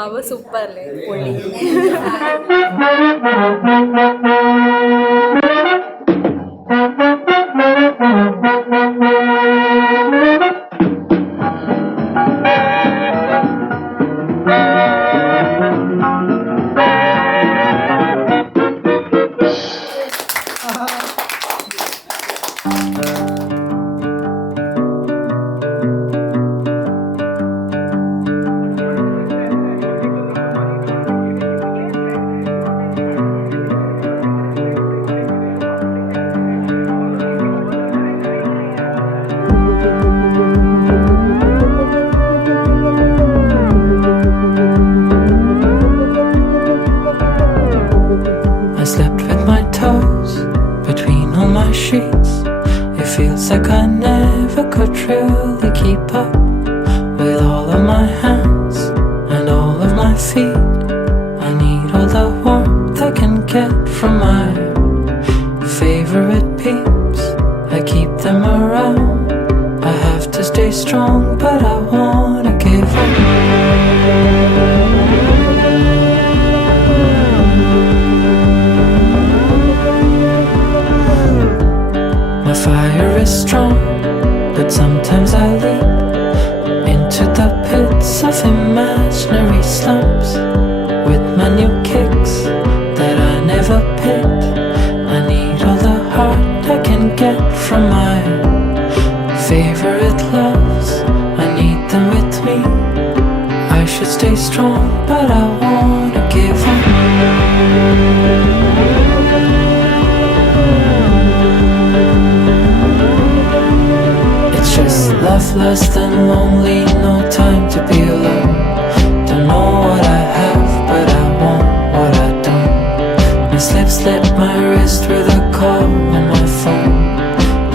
അവ സൂപ്പറല്ലേ പൊളി. I slept with my toes between all my sheets. It feels like I never could really keep up with all of my hands and all of my feet. I need all the warmth I can get from my favorite peeps. I keep them around. I have to stay strong, but I wanna give up. My fire is strong, but sometimes I leap into the pits of imaginary slumps with my new kicks that I never picked. I need all the heart I can get from my favorite loves. I need them with me. I should stay strong, but I wanna give up. It's just love, lust and lonely, no time to be alone. Don't know what I have, but I want what I don't. My slip slit my wrist with a call on my phone.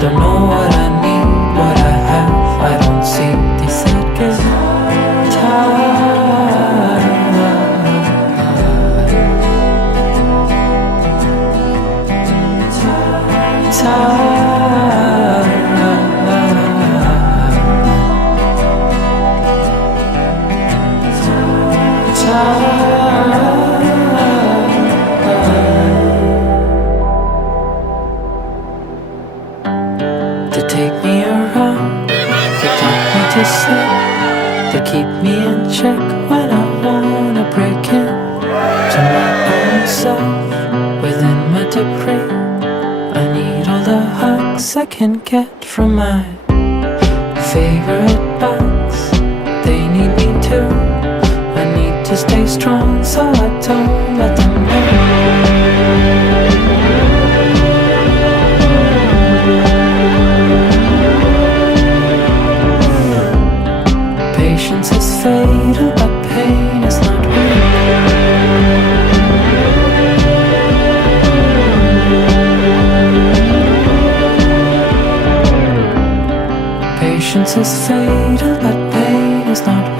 Don't know what I need, what I have, I don't see. They said get tired. To take me around, to take me to sleep, to keep me in check when I wanna break in to my own self within my debris. I need all the hugs I can get from my favorite bugs. They need me too. I need to stay strong so I don't let them know. Patience is fatal, but pain is not real. Patience is fatal, but pain is not real.